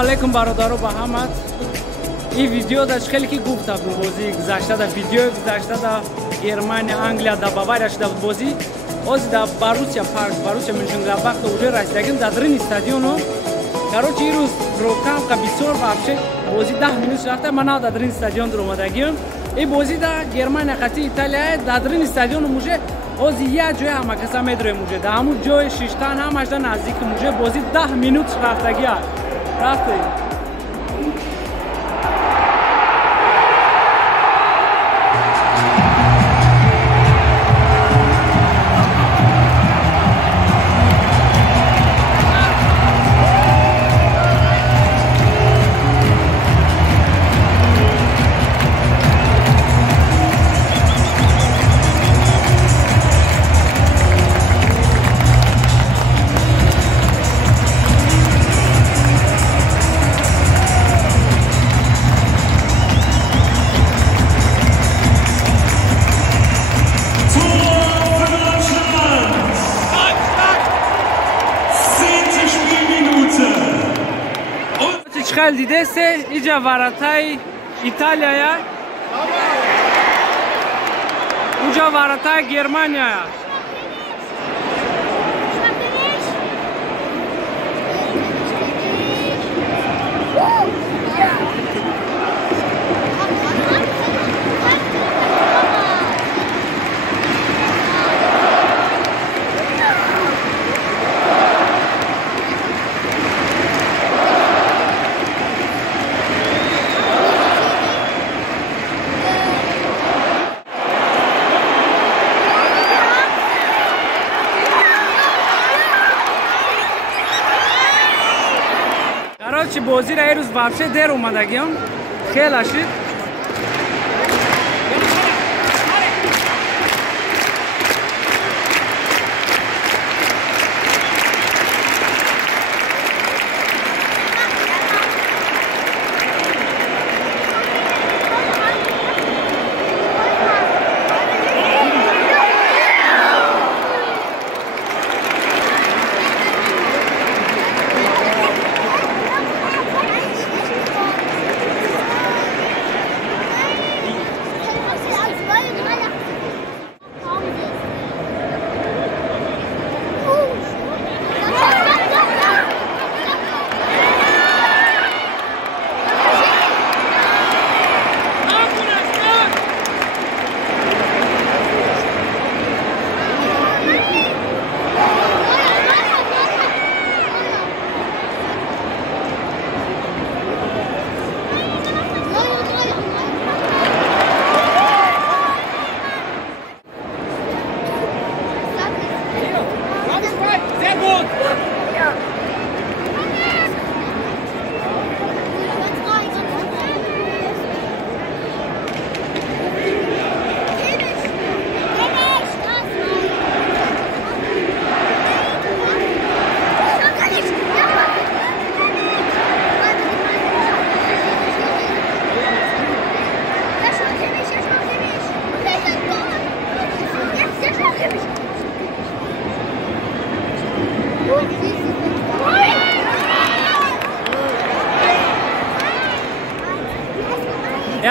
علیکم برادران با همه. این ویدیو داشت خیلی که گفتم بازی گذشته دا ویدیو گذشته دا گرمانی انگلیا دا باواریا شده بازی از دا باروسیا پارک باروسیا منشنگلادباخ تا اونجا رسیدیم دادرین استادیونو. короче این روز روکام که بسیار بابشه بازی 10 minut رفته من دادرین استادیون در اومدگیم. این بازی دا گرمانی قطعی ایتالیا دادرین استادیون موجه از یه جای همه کسا میدره موجه دا همون جای شیشتان همش دا نزدیک موجه بازی 10 minut رفتگی رفته. چخل دیده سه اینجا وراتای ایتالیا اونجا وراتای گرمانیا. چی بازی را روز واپس دیر اومدگیم خیلی شد.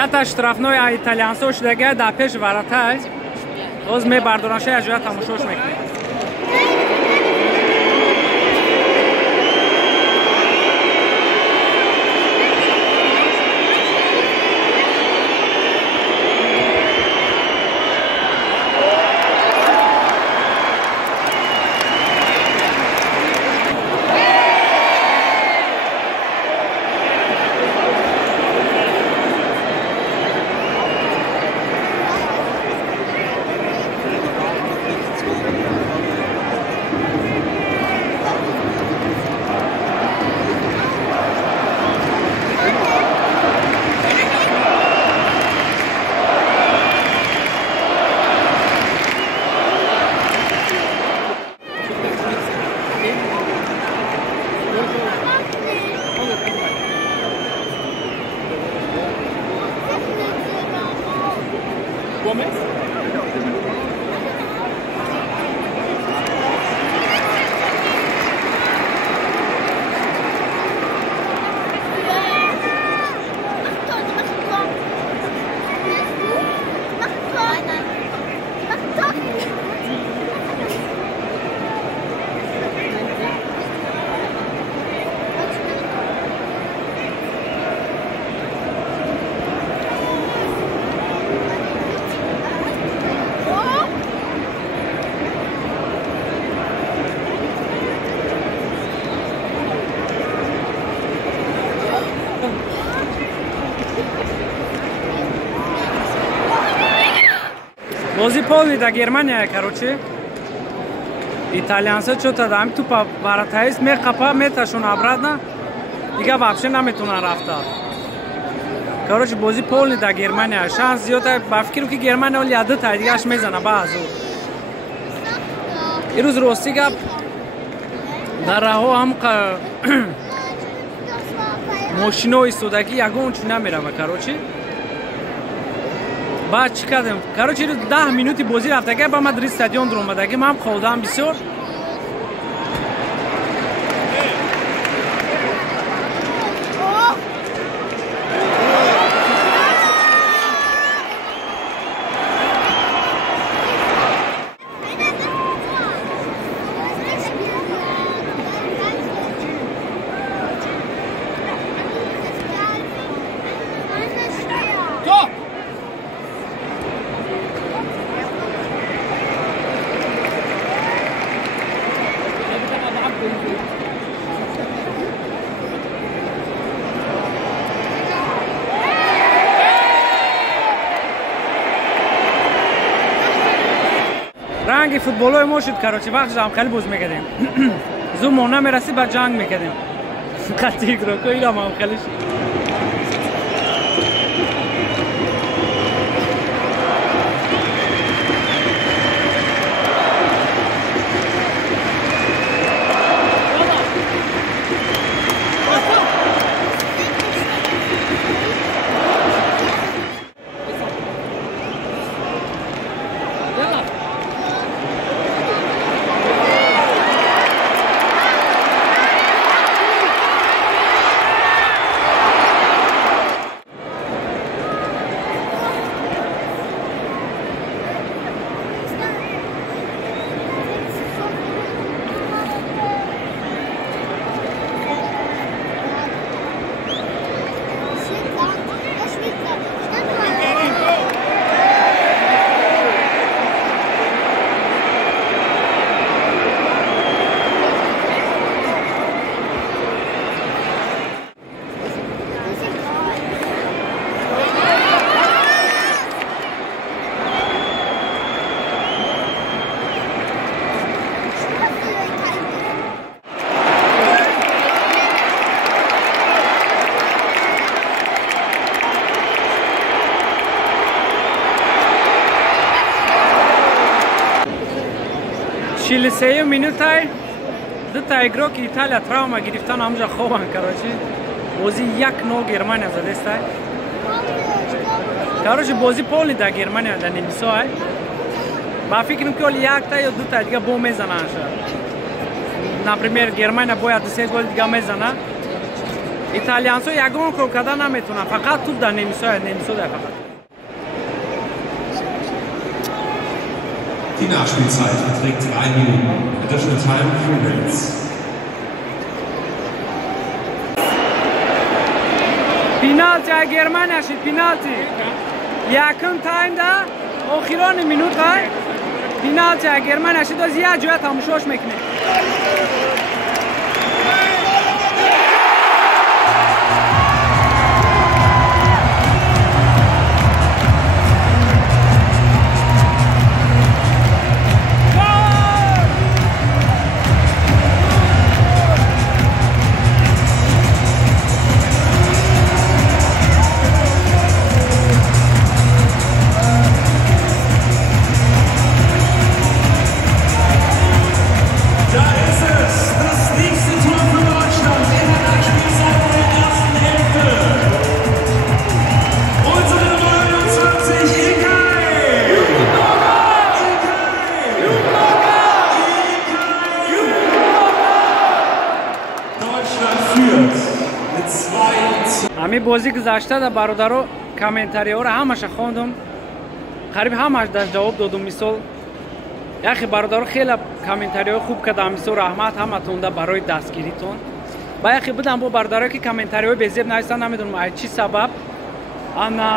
Это штрафной итальянцов шдеге да пеш ворота. Оз ме бардонаше ажуя тамошош мекунем. полный до Германия, короче. Итальянцы что-то там тупо воротаясь, мехапа, меташон обратно. Дига вообще наметунан рафта. Короче, бози полный до Германия. Шанс зиёда, ба фикру ки Германия оли яда та дигаш мезана баъзу. Ирӯз рости гап дар раҳо ҳам мошино истодагӣ ягон чӣ намерава, короче. Баъд чӣ кардем? Короче, 10 минути бозӣ рафтага ба мадри стадион дар омадагим ҳам холдаам бисёр. ранги футболои мо шуд, короче, вақт ҷамъ хеле боз мекардем. Зуд мо намерасӣ ба ҷанг мекардем. Қатъи игроко инам ҳам хеле шуд. Чилисею минутай дута игроки Италия травма гирифтан ҳамҷа хобан, короче. Бозӣ 1-0 Германия задестай. Короче, бозӣ полный да Германия да немисоай. Ба фикрам ки оли 1 ё 2 дига бо мезананд шояд. Например, Германия бояд 3 гол дига мезана. Италиянсо ягон кор кардан наметунанд, фақат туп да немисоай, немисодай фақат. Die Nachspielzeit beträgt 3 Minuten. Additional time 3 minutes. Penalty Germania shid, penalty. Yakın time'da oxiron minut hay. Penalty Germania shid, oz ya joya tamushosh mekne. ҳами бозӣ гузашта да бародаро комментариҳоро ҳамаша хондум, қариб ҳамаш дар ҷавоб додум. Мисол яхи бародаро хеле комментариҳои хуб кардам, мисол раҳмат ҳаматонда барои дастгиритон. Ба яхи бидам бо бародарое ки комментариҳои безеб нависанд, намедонам ай чӣ сабаб ана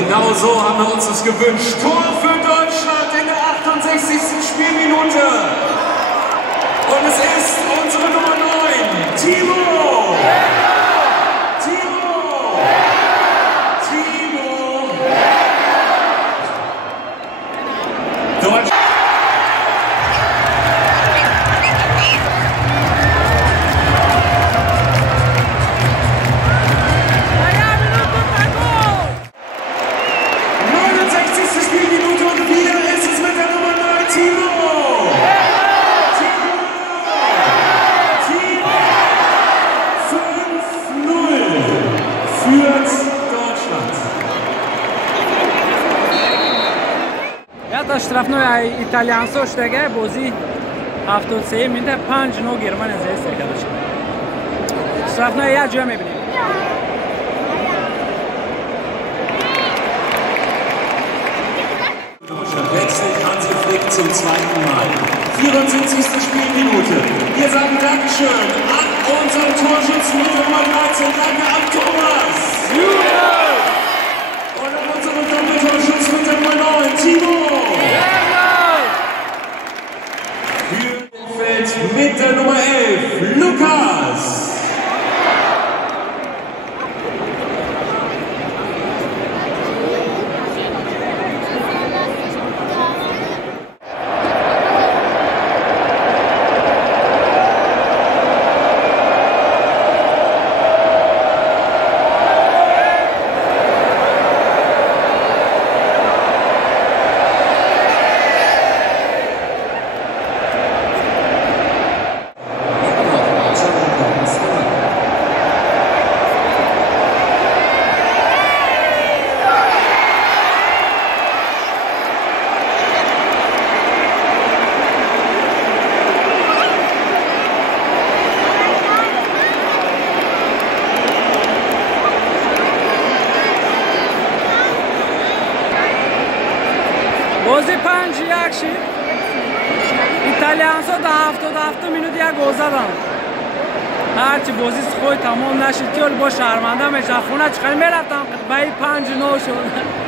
genau so haben wir uns das gewünscht. Tor für Deutschland in der 68. Spielminute. Und es ist unsere Nummer 9, Timo. Deutschland. تا штрафной итальянцо штега бози 73 минута 5-0 Германия заистая короче. Штрафной я ҷо мебинем. Deutschland wechselt Hansi Flick zum zweiten Mal. 74. Spielminute. Wir sagen Dankeschön an unseren Torschützen mit Nummer 13. Danke an Thomas. Und an unseren Doppeltorschütz mit der Nummer 9, Timo. Mit der Nummer 11, Lukas. بازی 5-1 شد. ایتالیان‌ها تا 77 minut یک گل زدن. هرچی بازی خوی تمام نشد که با شرمنده میشه خونه چقدر میرفتم بای 5-9 شد.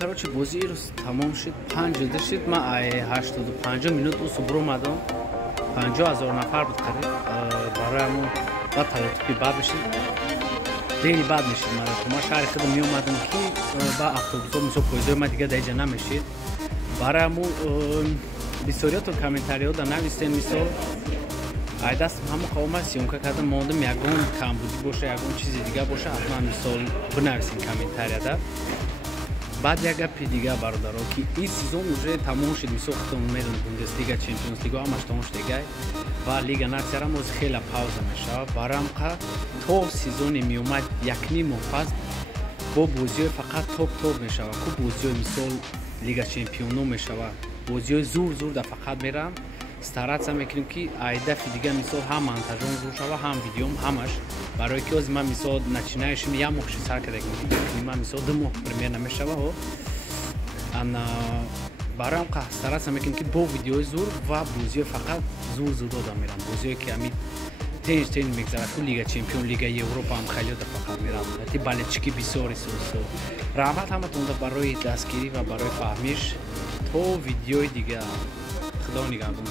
короче бозӣ рӯз тамом шуд 5 шуд ман 85 минут усубур омадам 50,000 нафар буд қариб барои ҳамон ба талатуби бад мешид дери бад мешид маратон ман шаҳри худам меомадам ки ба автобусо мисол поездои ма дига даиҷа намешид барои ҳамон бисёриятон комментариҳо да нависем мисол айдаст ҳама қавма сиёмка кардам мондам ягон камбудӣ боша ягон чизи дига боша ҳатман мисол бинависем комментарияда баъд як гапи дига бародаро ки ин сезон уже тамом шуд мисол худтон медонед бундеслига чемпионс лига ҳамаш тамом шуд дигай ва лига нақсиара моз хела пауза мешавад барамқа то сезоне меомад якним моҳ пас бо бозиҳои фақат топ мешавад ку бозиҳои мисол лига чемпионо мешавад бозиҳои зур да фақат мерам старатса мекунем ки айдафи дига мисол ҳам монтажон зур шава ҳам видеом ҳамаш барое ки ози ман мисол начинаешим як моҳ шуд сар кардагим ман мисол 2 моҳ примерно мешава ана барам қа старатса мекунем ки бо видеои зур ва бозиҳои фақат зур дода мерам бозиҳое ки ҳамин тен мегзарад ку лига чемпион лига европа ҳам хелиёда фақат мерам ти балечки бисёри сӯсо раҳмат ҳаматонда барои дастгирӣ ва барои фаҳмиш то видеои дига худо нигаҳбон.